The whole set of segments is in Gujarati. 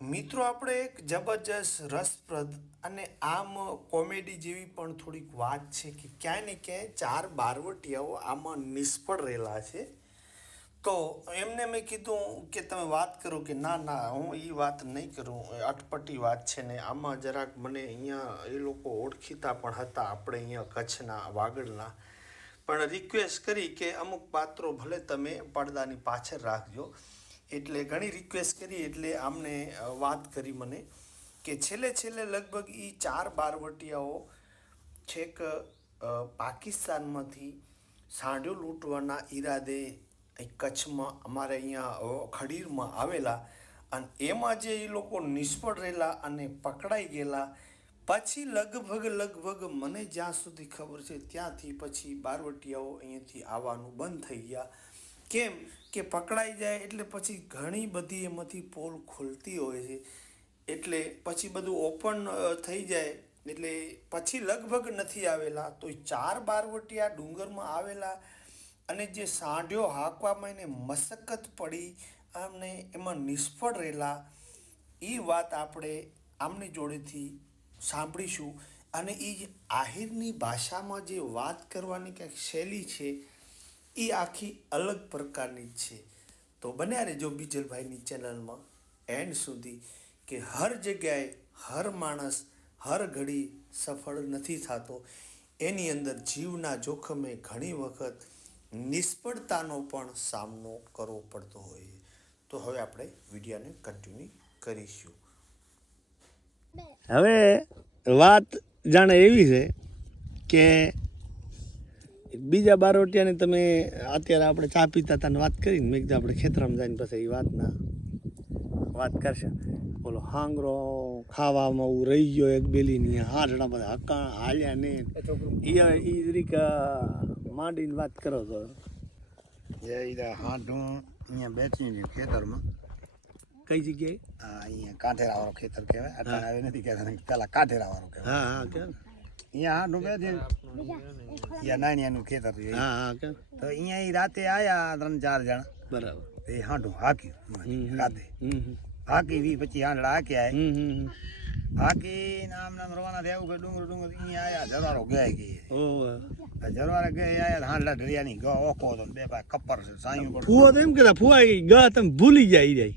મિત્રો, આપણે એક જબરજસ્ત, રસપ્રદ અને આમ કોમેડી જેવી પણ થોડીક વાત છે કે ક્યાંય ને ક્યાંય ચાર બારવટીયાઓ આમાં નિષ્ફળ રહેલા છે. તો એમને મેં કીધું કે તમે વાત કરો કે ના ના, હું એ વાત નહીં કરું અટપટી વાત છે ને આમાં જરાક મને અહીંયા એ લોકો ઓળખીતા પણ હતા, આપણે અહીંયા કચ્છના, વાગડના. પણ રિક્વેસ્ટ કરી કે અમુક પાત્રો ભલે તમે પડદાની પાછળ રાખજો. એટલે ઘણી રિક્વેસ્ટ કરી, એટલે આમને વાત કરી મને કે છેલ્લે છેલ્લે લગભગ એ ચાર બારવટીયાઓ છેક પાકિસ્તાનમાંથી સાંઢો લૂંટવાના ઈરાદે કચ્છમાં અમારે અહીંયા ખડીરમાં આવેલા અને એમાં જે એ લોકો નિષ્ફળ રહેલા અને પકડાઈ ગયેલા, પછી લગભગ લગભગ મને જ્યાં સુધી ખબર છે ત્યાંથી પછી બારવટીયાઓ અહીંયાથી આવવાનું બંધ થઈ ગયા. કેમ કે પકડાઈ જાય એટલે પછી ઘણી બધી એમાંથી પોલ ખુલતી હોય છે. એટલે પછી બધું ઓપન થઈ જાય એટલે પછી લગભગ નથી આવેલા. તો ચાર બારવટીયા ડુંગરમાં આવેલા અને જે સાંઢ્યો હાંકવામાં એને મશક્કત પડી અને એમાં નિષ્ફળ રહેલા એ વાત આપણે આમની જોડેથી સાંભળીશું. અને એ આહિરની ભાષામાં જે વાત કરવાની કંઈક શૈલી છે એ આખી અલગ પ્રકારની છે. તો બન્યા રહેજો બીજલભાઈની ચેનલમાં એન્ડ સુધી કે હર જગ્યાએ હર માણસ, હર ઘડી સફળ નથી થતો. એની અંદર જીવના જોખમે ઘણી વખત નિષ્ફળતાનો પણ સામનો કરવો પડતો હોય. તો હવે આપણે વિડીયોને કન્ટિન્યુ કરીશું. હવે વાત જાણે એવી છે કે બીજા બારોટિયાને તમે અત્યારે આપણે ચા પીતા હતા ને વાત કરીને મેં કીધું આપણે ખેતરમાં જઈને પછી એ વાતના વાત કરશે. બોલો હાંગરો ખાવામાં હું રહી ગયો એક બેલીની હાજડા બધા હકા હાલ્યા ને. એ એ રીક માંડીને વાત કરો તો જે ઈદા હાંઢું અહીંયા છે ખેતરમાં. કઈ જગ્યાએ? હા અહીંયા કાંઠેરા વાળો ખેતર કહેવાય. અટાણે આવે નથી કહેતા પેલા કાંઠેરા વાળો કહેવાય. હા હા અહીંયા બેઠી અહીંયા નાણિયાનું ખેતર છે હા હા તો અહીંયા ઈ રાતે આયા ત્રણ ચાર જણા. બરાબર. એ હાંઢું હાક્યું. રાતે. હાકી વી પછી હાંડડા હાક્યા હમ હમ હમ. હાકી નામ નામ રવાના થયા કે ડુંગર ડુંગર અહીંયા આયા જરવારો ગયા ગઈ જરવારે ગયા આયા હાંડલા ઢળિયાની ગયો ઓકો હતો બે ભાઈ કપર છે સાયું પર ફુવા તો એમ કહેતા ફુવા ગા તમે ભૂલી જાય જાય.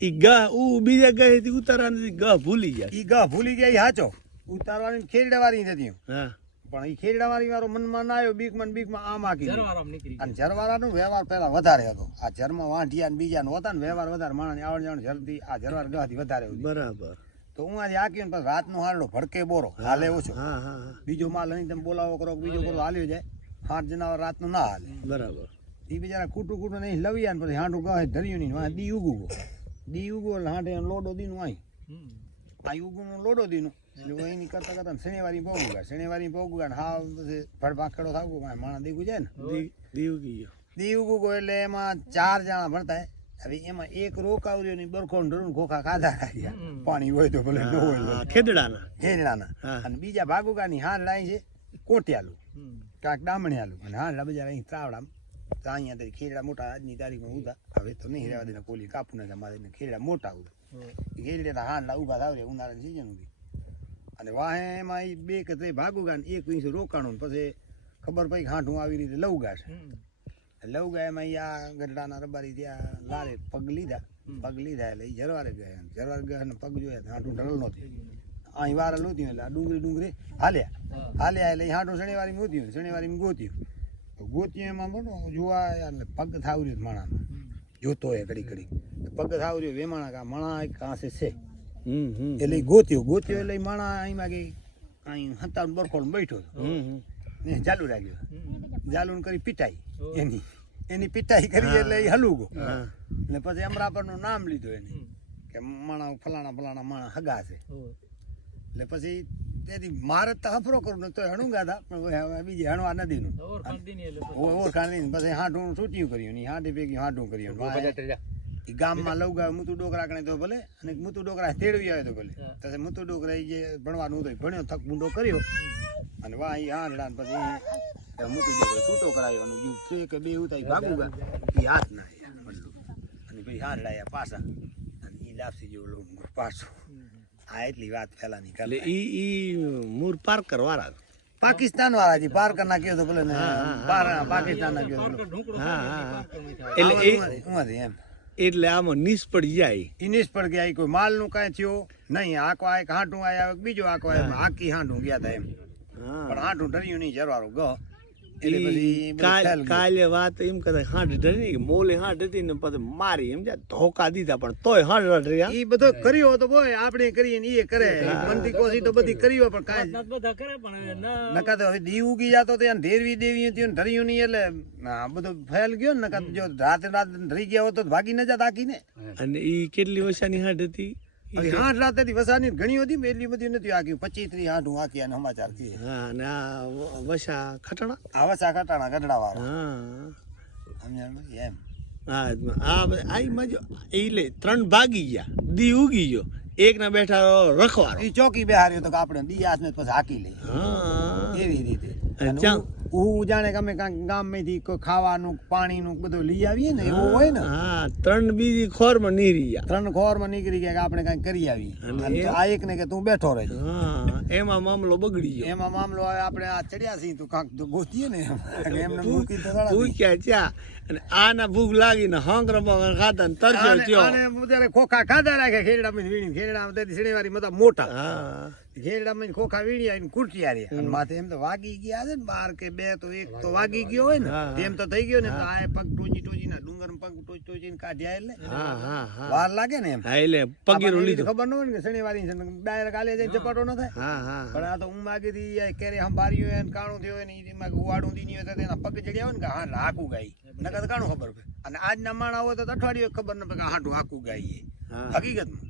ઈ ગા ઉ બીજા ગા ઉતારા ગા ભૂલી જાય ઈ ગા ભૂલી ગયા ઈ હાચો. ઉતારવાની ખેરડા વાળી નથી હા. પણ એ ખેરડા વાળી મારો મનમાં ના આવ્યો બીકમાં બીક બીકમાં આમ આખી અને જરવારાનો વ્યવહાર પેલા વધારે હતો. આ જરમાં વાંઢિયા ને બીજા હતા ને વ્યવહાર વધારે માણસ આવડ જાણ જરતી આ જરવાર ગાથી વધારે હતી. બરાબર. તો હું આજે આકી ને પછી રાતનો હારડો ભડકે બોરો. હાલે ઓછો. હા હા હા. બીજો માલ અહીં તમે બોલાવો કરો બીજો કરો હાલ્યો જાય. હાથ જનાવર રાતનું ના હાલે. બરાબર. એ બિચારા કૂટું કૂટું નહીં લવી ને પછી હાંડું ગાય ધર્યું નહીં દી ઉગું. દી ઉગો એટલે હાંડે લોડો દીનું અહીં. આ ઉગું લોડો દીનું એની કરતા કરતા શનિવારી પહોંચું ગયા શનિવારી પહોંચું ગયા ને હા પછી ફળ પાંખડો થાવું માણસ દીકું જાય ને દી- દીવ ગયો દીવ ગુગો એટલે એમાં ચાર જણા ભણતા હવે એમાં એક રોકાવર્યો ની બરખો ને ઢરું ખોખા ખાધા ખાધ્યા પાણી હોય તો ભલે ન હોય ખેદડાના હા. અને બીજા ભાગુકાની હાર લાઈ છે કોટિયાલું કાંક ડામણિયાલું અને હારડા બજાર અહીં ત્રાવડામ અહીંયા ખેરડા મોટા આજની તારીખમાં ઉતા હવે તો નહીં રહેવા દેના કોલી કાપું ના મારે ખેરડા મોટા ઉતા ખેરડા હાંડલા ઊભા થાવ રે ઉનાળાની સિઝન સુધી અને વાહે એમાં એ બે કે ત્રણ ભાગુગા ને એક વીસ રોકાણું ને પછી ખબર પડી હાંઠું આવી રીતે લઉં છે લઉં ગયા એમાં આ ગઢડાના રબારી ત્યાં લારે પગ લીધા પગ લીધા એટલે જરવારે ગયા જરવાર ગયા ને પગ જોયા હાંઠું ઢળલ નહોતી અહીં વાર નહોતી એટલે આ ડુંગળી ડુંગળી હાલ્યા હાલ્યા એટલે હાંઠું શનિવારી ગોત્યું શનિવારી ગોત્યું ગોત્યું એમાં બોલો જોવા એટલે પગ થાવર્યું માણાનો જોતો એ ઘડી ઘડી પગ થાવર્યું વેમાણા કા મણા કાંસે છે. હમ હમ એટલે ગોત્યો ગોત્યો એટલે માણા અહીંમાં કે અહીં હતાવન બરખોળ બેઠો હતો. હમ હમ. ને ચાલુ રાખ્યો. જાલુન કરી પીટાઈ એની એની પીટાઈ કરી એટલે એ હલુગો એટલે પછી અમરાપરનું નામ લીધું એને કે માણા ફલાણા ફલાણા માણા હગા છે. એટલે પછી તેથી મારે તો હફરો કરું ને તો હણું હતા પણ બીજી હણવા નદીનું ઓળખાણ પછી? હાંઠું છૂટ્યું કર્યું ની હાંઠી ભેગી હાંઠું કર્યું ઈ ગામમાં લઉં ગયા મુતુ ડોકરા કણે તો ભલે અને મુતુ ડોકરા તેડવી આવે તો ભલે. પછી મુતુ ડોકરા જે ભણવાનું હતું ભણ્યો થક મુંડો કર્યો. અને વાહ અહીં હાંડડા પછી મુતુ ડોકરા છૂટો કરાયો અને ઈ છે કે બે ઉતાઈ ભાગું ગયા. ઈ હાથ ના અને પછી હાંડડા પાછા. અને એ લાપસી જેવું લોંગો પાછો. આ એટલી વાત પેલાની એટલે એ ઈ ઈ મૂર પાર્કર વાળા પાકિસ્તાન વાળા થી પાર કરના કયો તો ભલે પાર પાકિસ્તાન ના કયો તો હા હા હા. એટલે એ એમ. એટલે આમાં નિષ્ફળ જાય. એ નિષ્ફળ ગયા કોઈ માલનું કાંઈ થયું નહીં. આકો આ હાંટું આયા બીજો આકો આયો આકી હાંટું ગયા હતા એમ. હા. પણ હાંટું ડર્યું નહીં જરવારું બધું કાલ- ફેલ ગયું. કાલે વાત એમ કરે હાંડ ધરી મોલે હાંડ હતી ને પછી મારી એમ ધોકા દીધા પણ તોય હાંડ રહ્યા ઈ બધો કર્યો તો બોય આપણે કરીએ ને એ કરે. મનથી કોશી તો બધી કરી પણ કાંઈ બધા કરે પણ નકા તો દી ઉગી જાતો તો એને ઢેરવી દેવી હતી ને ધર્યું નહીં એટલે આ બધો ફેલ ગયો ને નકા જો રાતે રાત ધરી ગયા હોત તો ભાગી ન જાત આખીને. અને ઈ કેટલી ઓછાની હાંડ હતી? હવે રાતે વસાની ઘણી હતી એટલી બધી નથી આખી. પચીસ ત્રીસ આઠું આખી અને સમાચાર કહે હા અને આ વસા ખટણા? આ વસા કટાણા ગઢડા વાળા હા. સમજણ એમ. હા આ બ- આ ઈ મજો ઈ લે ત્રણ ભાગી ગયા. દી ઉગી ગયો. એક ના બેઠા રખવારો. ઈ ચોકી બેહાર્યો તો કે આપણે દિયાસ ને પછી હાકી લે હા. એવી રીતે. હું- જાણે કે અમે કાંઈક ગામમાંથી કોઈ ખાવાનું પાણીનું બધું લઈ આવીએ ને એવું હોય ને. હા ત્રણ બીજી ખોરમાં નીકળી ગયા. ત્રણ ખોરમાં નીકળી ગયા કે આપણે કાંઈક કરી આવીએ. આ એક ને કે તું બેઠો રહેજે. એમાં મામલો બગડી ગયો. એમાં મામલો આપણે આ ચડ્યા છીએ તો કાંક ગોતીએ ને. એમને મૂકી તો ગળા ચા અને આના ભૂખ લાગીને હાંગરમાં ખાતા ને તરસ્યો આને- થયો. અને ખોખા ખાધા રાખે ખેરડામાં વીણી ખેરડામાં તેથી શનિવારી મોટા. હા. ખેરડામાં ખોખા વીણી આવીને કુટિયા રહ્યા. અને માથે એમ તો વાગી ગયા છે ને બાર કે બે તો એક તો વાગી ગયો હોય ને એમ તો થઈ ગયો ને તો આ પગ ટોચી ટોચી ના ડુંગર પગ ટોચી ટોચી ને કાઢ્યા એટલે. વાર લાગે ને એમ. હા એટલે પગે રોલી ખબર ન હોય ને કે શનિવારી છે ડાયરેક્ટ કાલે જાય ચપાટો ન થાય. પણ આ તો હું માગી હતી આ ક્યારે સંભાળ્યું હોય ને કાણું થયું હોય ને એમાં ઉવાડું દીની હોય તો તેના પગ ચડ્યા હોય ને કે હા હાકું ગાઈ નકર કાણું ખબર પડે. અને આજના માણા હોય તો અઠવાડિયું ખબર ન પડે કે હાટું હાકું ગાઈએ હકીકતમાં.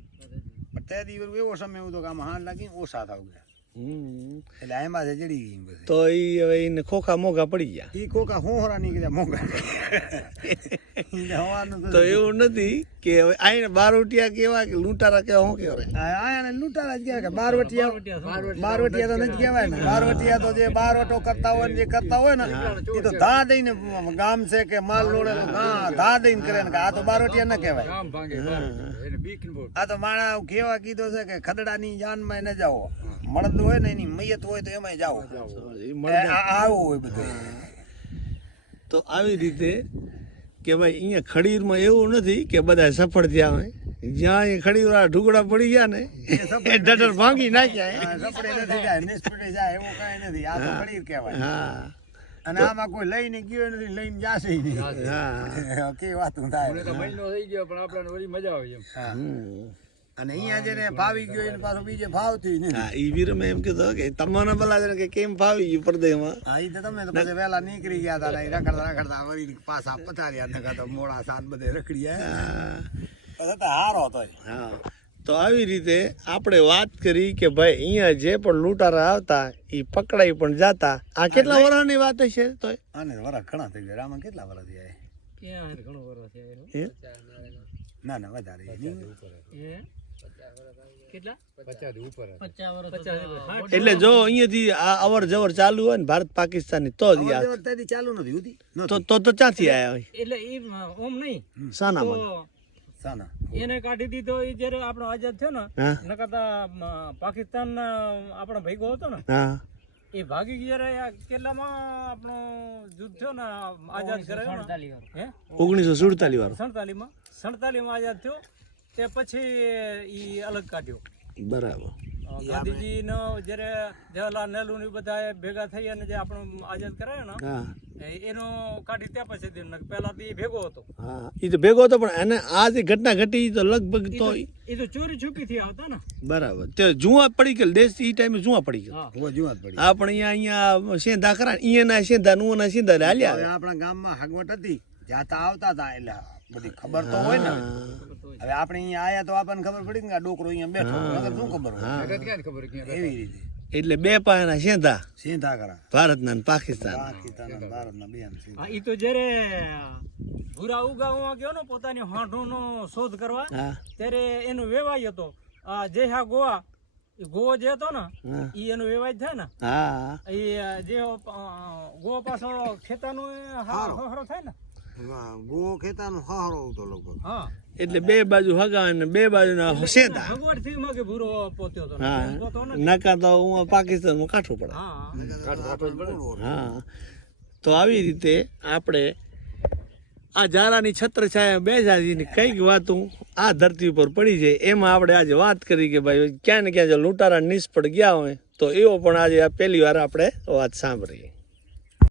તે દિવસ એવો સમય હતો કે આમાં હાથ લાગીને ઓછા થાવ ગયા. એટલે એમાં જ જડી ગઈ તો ઈ હવે એને ખોખા મોઘા પડી ગયા. એ ખોખા હોહરા નીકળ્યા મોઘા. તો એવું નથી કે હવે આઈને બારોટિયા કેવા કે લૂંટારા કેવા શું કેવાય? આ આયાને લૂંટારા જ કહેવાય કે બારવટિયા બારવટિયા તો નથી કહેવાય ને. બારવટિયા તો જે બારવટો કરતા હોય ને જે કરતા હોય ને એ તો ધા દઈને ગામ છે કે માલ લોડેલો ધા ધા દઈને કરે ને. કે આ તો બારવટિયા ન કહેવાય. આ તો માણા કેવા કીધો છે કે ખદડાની જાનમાં ન જાઓ. મળદ હોય ને એની મૈયત હોય તો એમાં જાઓ. આવું હોય બધું. તો આવી રીતે કે ભાઈ અહીંયા ખડીરમાં એવું નથી કે બધા સફળ થયા હોય. જ્યાં એ ખડીર ઢુકડા પડી ગયા ને એ ડટર ભાંગી નાખ્યા સફળે નથી જાય નિષ્ફળે જાય એવું કાંઈ નથી. આ તો ખડીર કહેવાય. હા. અને આમાં કોઈ લઈને ગયો નથી લઈને જાશે નહીં. હા. કે વાતું થાય. તો મહિનો થઈ ગયો પણ આપણને વળી મજા આવી એમ. અને અહીંયા જેને ફાવી ગયો એને પાછું બીજે ફાવતી નહીં. હા ઈ વીર મેં એમ કીધો કે તમને ભલા છે કે કેમ ફાવી ગયું પડદેમાં હા ઈ તો તમે તો પછી વહેલા નીકળી ગયા હતા ને રખડતા રખડતા વળી પાછા પથાર્યા નકા તો મોડા સાત બધે રખડી હા. તો હારો હતો હા. તો આવી રીતે આપણે વાત કરી કે ભાઈ અહીંયા જે પણ લૂંટારા આવતા એ પકડાઈ પણ જાતા. આ કેટલા વર્ષની વાત છે તો અને વર્ષ ઘણા થઈ ગયા. રામા કેટલા વર્ષ થયા ક્યાં? ઘણો વર્ષ થયા ના ના વધારે એટલે જો અહીંયાથી આ અવર જવર ચાલુ હોય ને ભારત તો જ યાદ. અવર જવર ચાલુ નથી તો તો તો ક્યાંથી આવ્યા હોય. એટલે એ ઓમ નહીં. સાના. એને કાઢી દીધો એ જયારે આપણો આઝાદ થયો ને હા. નકર પાકિસ્તાન આપણો ભેગો હતો ને એ ભાગી ગયા આ કેટલામાં આપણો યુદ્ધ થયો ને આઝાદ કરાયો ને ઓગણીસો સુડતાલીસ વાળો. સડતાલીસમાં આઝાદ થયો. તે પછી ઈ અલગ કાઢ્યો. બરાબર. ગાંધીજી નો જયારે જવાહરલાલ નહેરુ ને બધા ભેગા થઈ અને જે આપણો આઝાદ કરાયો ને એનો કાઢી ત્યાં પછી દીધો. તો એ ભેગો હતો. હા એ તો ભેગો હતો પણ એને આ જે ઘટના ઘટી તો લગભગ તો એ તો ચોરી છુપી થી આવતા ને. બરાબર. તે પડી ગયેલ દેશ એ ટાઈમે જુવા પડી ગયો હા. હવે પડી આ પણ અહીંયા અહીંયા સેંધા ને અહીંયાના સેંધા નુંના સેંધા હાલ્યા આપણા ગામમાં હગવટ હતી. જાતા આવતા હતા એટલે બધી ખબર તો હોય ને. હવે આપણે અહીંયા આયા તો આપણને ખબર પડી ને આ ડોકરો અહીંયા બેઠો નકર શું ખબર હોય? એવી રીતે. એટલે બે પાયાના સેંધા. સીધા કરા. ભારતના ને પાકિસ્તાન. પાકિસ્તાન અને ભારતના બે હા, ઈ તો જ્યારે ભૂરા ઉગાવવા ગયો ને પોતાની હાંઢોનો શોધ કરવા ત્યારે એનો વેવાય હતો. આ જે હા ગોવા ગોવો જે હતો ને ઈ એનો વેવાય થાય ને. હા. એ જે ગોવા પાછો ખેતાનો હારો. હારો થાય ને. ગો ખેતાનો હારો આવતો લગભગ. હા. એટલે બે બાજુ હગા ને બે બાજુના સેતા ભગવાનથી માં કે ભૂરો પોત્યો હતો? હા. પોતો ને નકા તો હું પાકિસ્તાનમાં કાઠું પડે. હા. હા. તો આવી રીતે આપણે આ જારાની છત્રછાયા બેસાડીને કંઈક વાતું આ ધરતી ઉપર પડી જાય એમાં આપણે આજે વાત કરી કે ભાઈ ક્યાં ને ક્યાં જો લૂંટારા નિષ્ફળ ગયા હોય તો એવો પણ આજે આ પહેલી વાર આપણે વાત સાંભળી